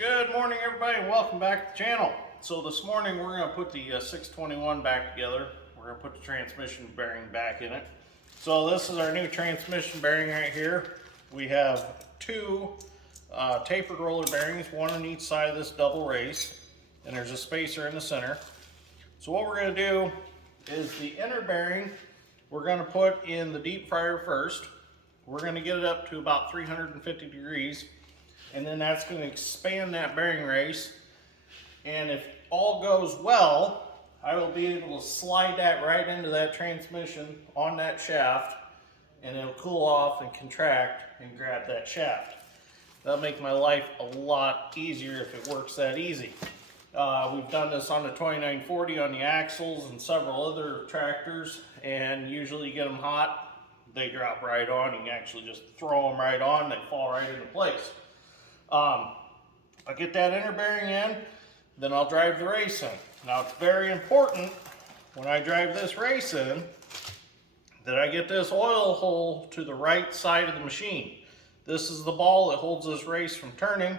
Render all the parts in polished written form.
Good morning, everybody, and welcome back to the channel. So this morning we're going to put the 621 back together. We're going to put the transmission bearing back in it. So this is our new transmission bearing right here. We have two tapered roller bearings, one on each side of this double race, and there's a spacer in the center. So what we're going to do is the inner bearing we're going to put in the deep fryer first. We're going to get it up to about 350 degrees. And then that's going to expand that bearing race. And if all goes well, I will be able to slide that right into that transmission on that shaft, and it'll cool off and contract and grab that shaft. That'll make my life a lot easier if it works that easy. We've done this on the 2940 on the axles and several other tractors, and usually you get them hot, they drop right on. You can actually just throw them right on, they fall right into place. I'll get that inner bearing in, then I'll drive the race in. Now it's very important when I drive this race in that I get this oil hole to the right side of the machine. This is the ball that holds this race from turning.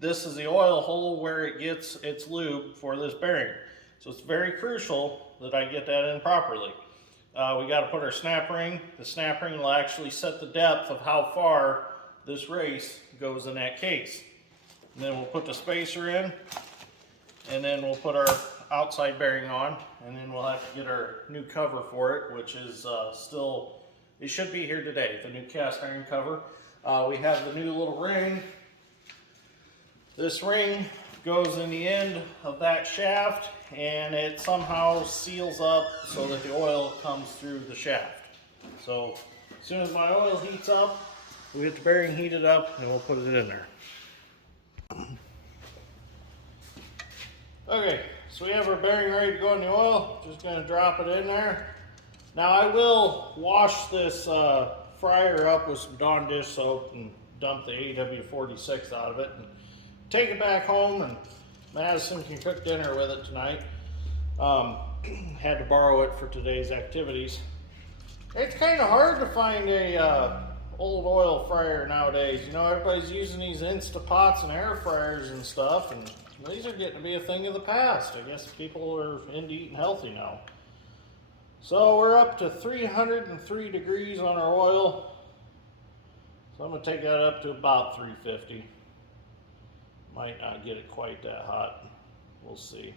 This is the oil hole where it gets its lube for this bearing. So it's very crucial that I get that in properly. We got to put our snap ring. The snap ring will actually set the depth of how far this race goes in that case. And then we'll put the spacer in, and then we'll put our outside bearing on, and then we'll have to get our new cover for it, which is it should be here today, the new cast iron cover. We have the new little ring. This ring goes in the end of that shaft, and it somehow seals up so that the oil comes through the shaft. So as soon as my oil heats up, we get the bearing heated up and we'll put it in there. Okay, so we have our bearing ready to go in the oil. Just going to drop it in there. Now I will wash this fryer up with some Dawn dish soap and dump the AW46 out of it and take it back home, and Madison can cook dinner with it tonight. Had to borrow it for today's activities. It's kind of hard to find a old oil fryer nowadays. You know, everybody's using these Instapots and air fryers and stuff, and these are getting to be a thing of the past. I guess people are into eating healthy now. So we're up to 303 degrees on our oil. So I'm going to take that up to about 350. Might not get it quite that hot. We'll see.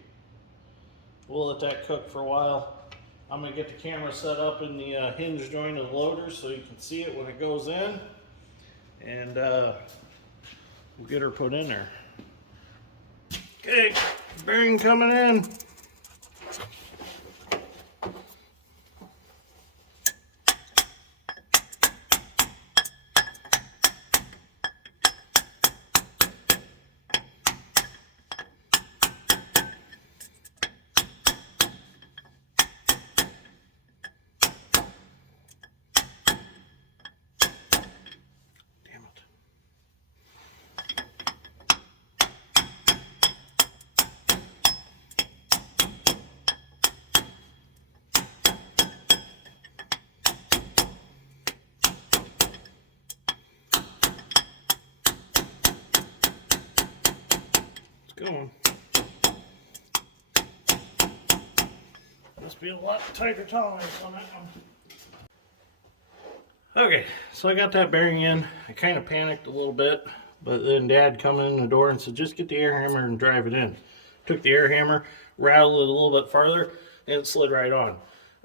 We'll let that cook for a while. I'm going to get the camera set up in the hinge joint of the loader so you can see it when it goes in. And we'll get her put in there. Okay, bearing coming in. Going. Must be a lot tighter tolerance on that one. Okay, so I got that bearing in. I kind of panicked a little bit, but then Dad come in the door and said, just get the air hammer and drive it in. Took the air hammer, rattled it a little bit farther, and it slid right on.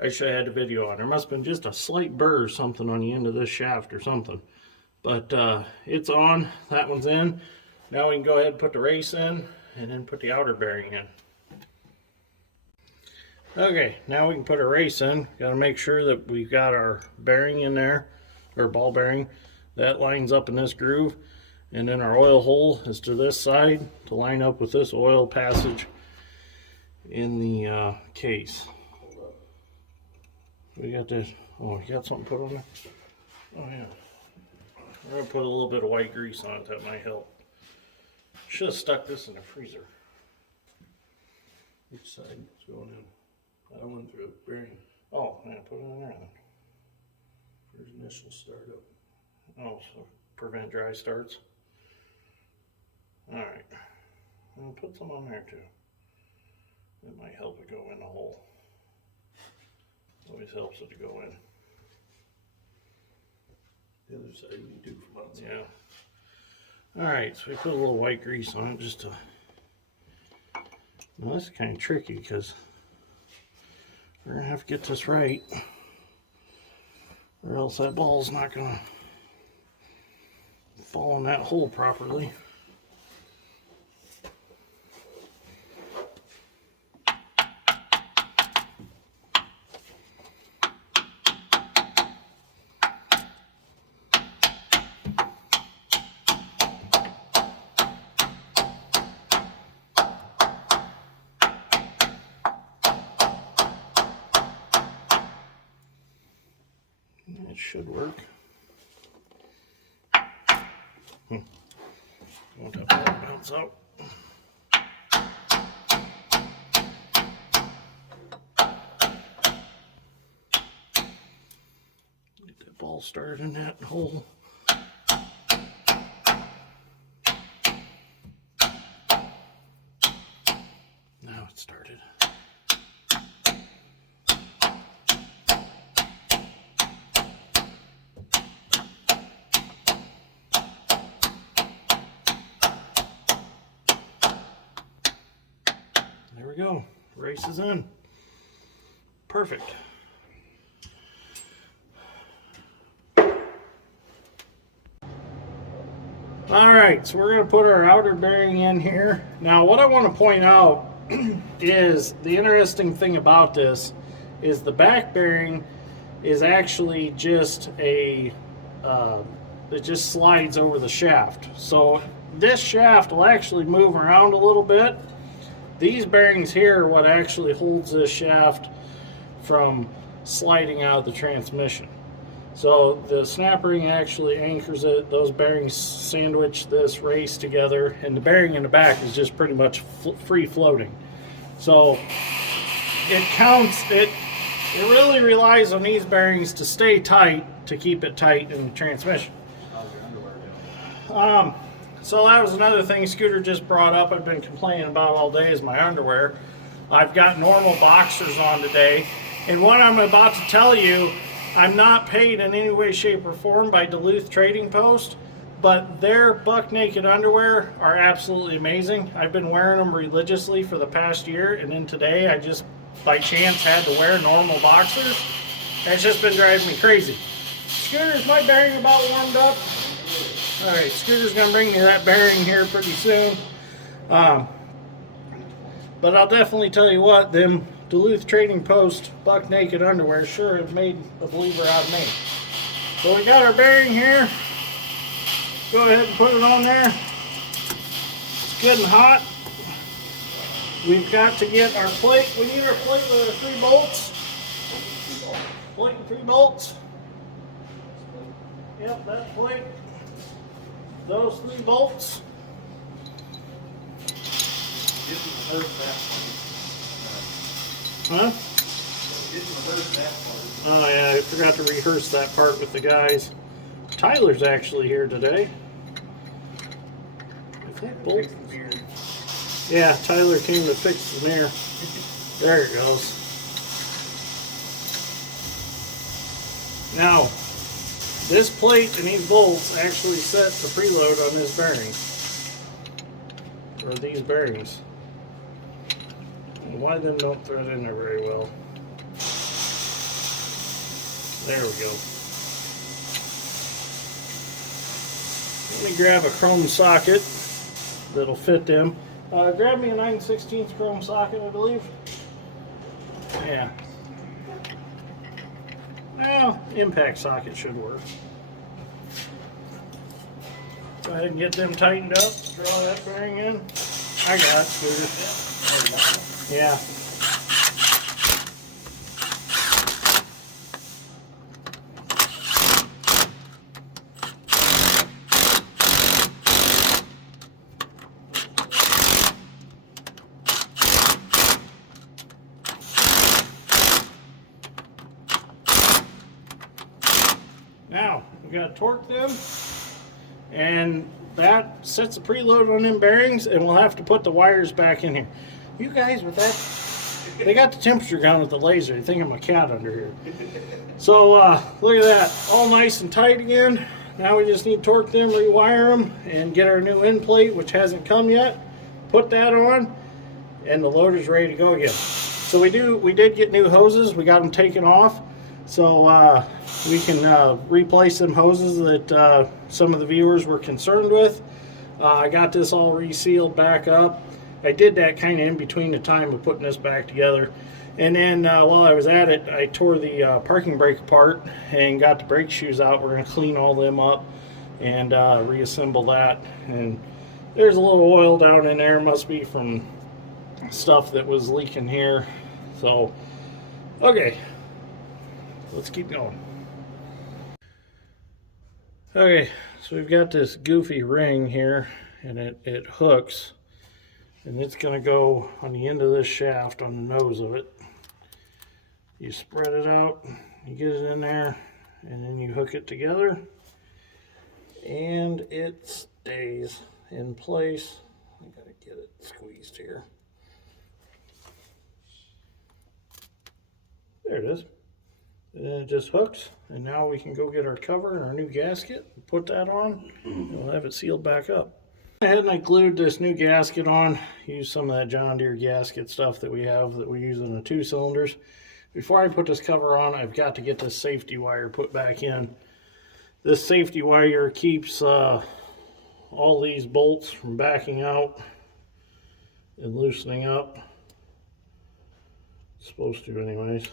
I should have had the video on. There must have been just a slight burr or something on the end of this shaft or something. But it's on. That one's in. Now we can go ahead and put the race in, and then put the outer bearing in. Okay, now we can put a race in. Got to make sure that we've got our bearing in there, or ball bearing. That lines up in this groove, and then our oil hole is to this side to line up with this oil passage in the case. We got this. Oh, you got something put on there? Oh yeah. I'm gonna put a little bit of white grease on it. That might help. Should have stuck this in the freezer. Each side is going in. I went through a bearing. Oh, yeah, put it in there then. First initial startup. Oh, so prevent dry starts. All right. I'll put some on there too. It might help it go in the hole. Always helps it to go in. The other side you do from outside. Yeah. Alright, so we put a little white grease on it just to... Now this is kind of tricky because we're going to have to get this right, or else that ball's not going to fall in that hole properly. It should work. Won't have to bounce out. Get that ball started in that hole. Now it started. There we go. Race is in. Perfect. Alright, so we're going to put our outer bearing in here. Now what I want to point out is the interesting thing about this is the back bearing is actually just a, it just slides over the shaft. So this shaft will actually move around a little bit. These bearings here are what actually holds this shaft from sliding out of the transmission. So the snap ring actually anchors it. Those bearings sandwich this race together, and the bearing in the back is just pretty much free floating. So it counts, it really relies on these bearings to stay tight, to keep it tight in the transmission. How's your underwear doing? So that was another thing Scooter just brought up. I've been complaining about all day is my underwear. I've got normal boxers on today, and what I'm about to tell you, I'm not paid in any way, shape, or form by Duluth Trading Post, but their buck naked underwear are absolutely amazing. I've been wearing them religiously for the past year, and then today I just by chance had to wear normal boxers, and it's just been driving me crazy. Scooter's my bearing about warmed up. Alright, Scooter's going to bring me that bearing here pretty soon. But I'll definitely tell you what, them Duluth Trading Post buck naked underwear sure have made a believer out of me. So we got our bearing here. Go ahead and put it on there. It's good and hot. We've got to get our plate. We need our plate with our 3 bolts. Plate and 3 bolts. Yep, that plate. Those 3 bolts. Huh? Oh yeah, I forgot to rehearse that part with the guys. Tyler's actually here today. I think bolt. Yeah, Tyler came to fix the mirror. There it goes. Now, this plate and these bolts actually set the preload on this bearing. Or these bearings. Why them don't thread in there very well. There we go. Let me grab a chrome socket that'll fit them. Grab me a 9/16 chrome socket, I believe. Yeah. Well, impact socket should work. Go ahead and get them tightened up. Draw that bearing in. I got it, Scooter. Yeah. Now, we got to torque them, and that sets the preload on them bearings, and we'll have to put the wires back in here. You guys with that, they got the temperature gun with the laser. You think I'm a cat under here. So look at that, all nice and tight again. Now we just need to torque them, rewire them, and get our new end plate, which hasn't come yet. Put that on, and the loader's ready to go again. So we did get new hoses. We got them taken off, so we can replace them hoses that some of the viewers were concerned with. I got this all resealed back up. I did that kind of in between the time of putting this back together. And then while I was at it, I tore the parking brake apart and got the brake shoes out. We're going to clean all them up and reassemble that. And there's a little oil down in there. Must be from stuff that was leaking here. So, okay, let's keep going. Okay, so we've got this goofy ring here, and it hooks. And it's going to go on the end of this shaft on the nose of it. You spread it out, you get it in there, and then you hook it together. And it stays in place. I gotta get it squeezed here. There it is. And then it just hooks. And now we can go get our cover and our new gasket, put that on, and we'll have it sealed back up. I went ahead and I glued this new gasket on. Used some of that John Deere gasket stuff that we have that we use in the 2 cylinders. Before I put this cover on, I've got to get this safety wire put back in. This safety wire keeps all these bolts from backing out and loosening up. It's supposed to anyways.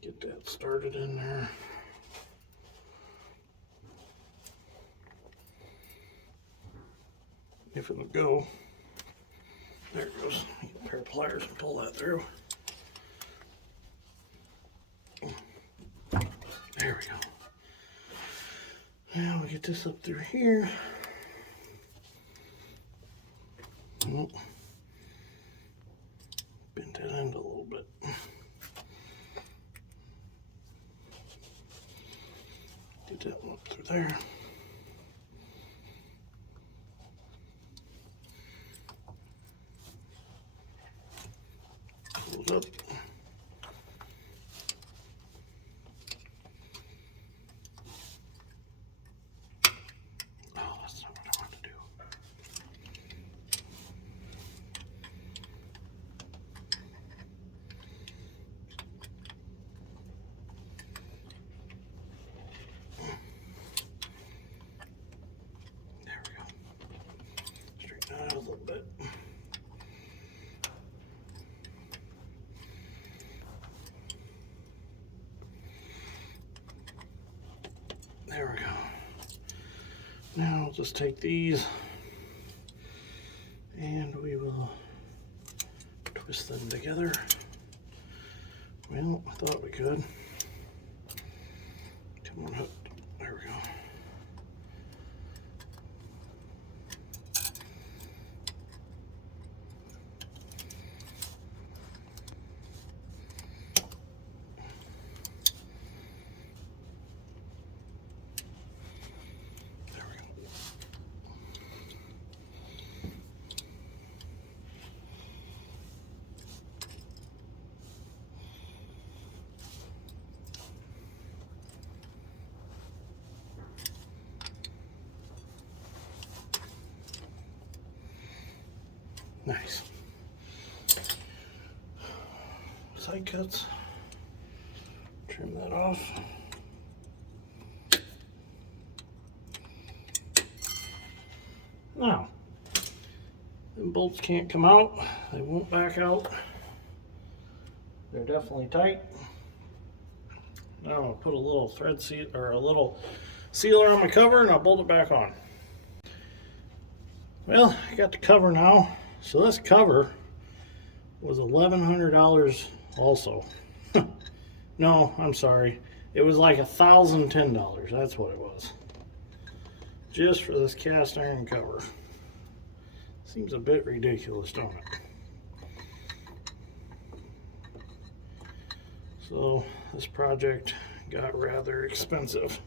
Get that started in there. If it'll go. There it goes. Get a pair of pliers and pull that through. There we go. Now we get this up through here. Oh. Bend that end a little bit. Get that one up through there. Pull it up. Oh, that's not what I want to do. There we go. Straighten that out a little bit. There we go. Now we'll just take these and we will twist them together. Well, I thought we could. Come on, hook. There we go. Nice. Side cuts. Trim that off. Now, them bolts can't come out. They won't back out. They're definitely tight. Now I'll put a little thread seal or a little sealer on my cover and I'll bolt it back on. Well, I got the cover now. So this cover was $1,100 also. No, I'm sorry. It was like $1,010. That's what it was. Just for this cast iron cover. Seems a bit ridiculous, don't it? So this project got rather expensive.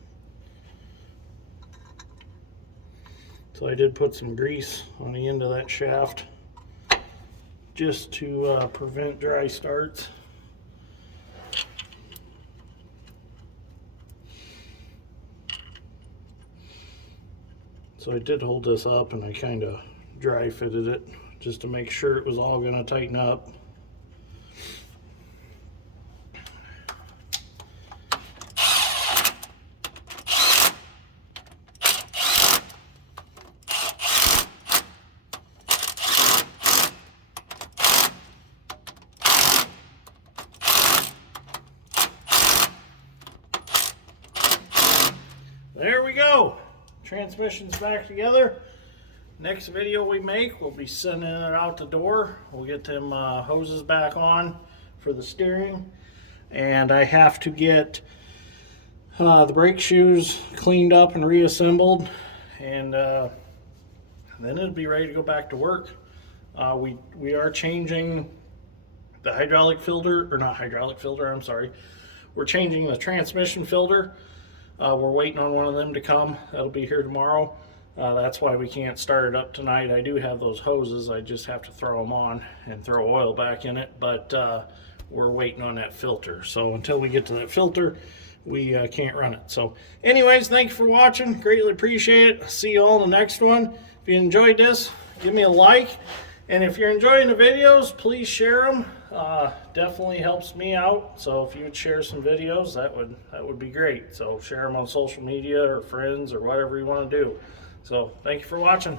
So I did put some grease on the end of that shaft just to prevent dry starts. So I did hold this up and I kind of dry fitted it just to make sure it was all going to tighten up. There we go. Transmission's back together. Next video we make, we'll be sending it out the door. We'll get them hoses back on for the steering. And I have to get the brake shoes cleaned up and reassembled. And then it'll be ready to go back to work. We are changing the hydraulic filter, or not hydraulic filter, I'm sorry. We're changing the transmission filter. We're waiting on one of them to come. That'll be here tomorrow. That's why we can't start it up tonight. I do have those hoses. I just have to throw them on and throw oil back in it. But we're waiting on that filter. So until we get to that filter, we can't run it. So anyways, thank you for watching. Greatly appreciate it. See you all in the next one. If you enjoyed this, give me a like. And if you're enjoying the videos, please share them. Definitely helps me out. So if you would share some videos, that would be great. So share them on social media or friends or whatever you want to do. So thank you for watching.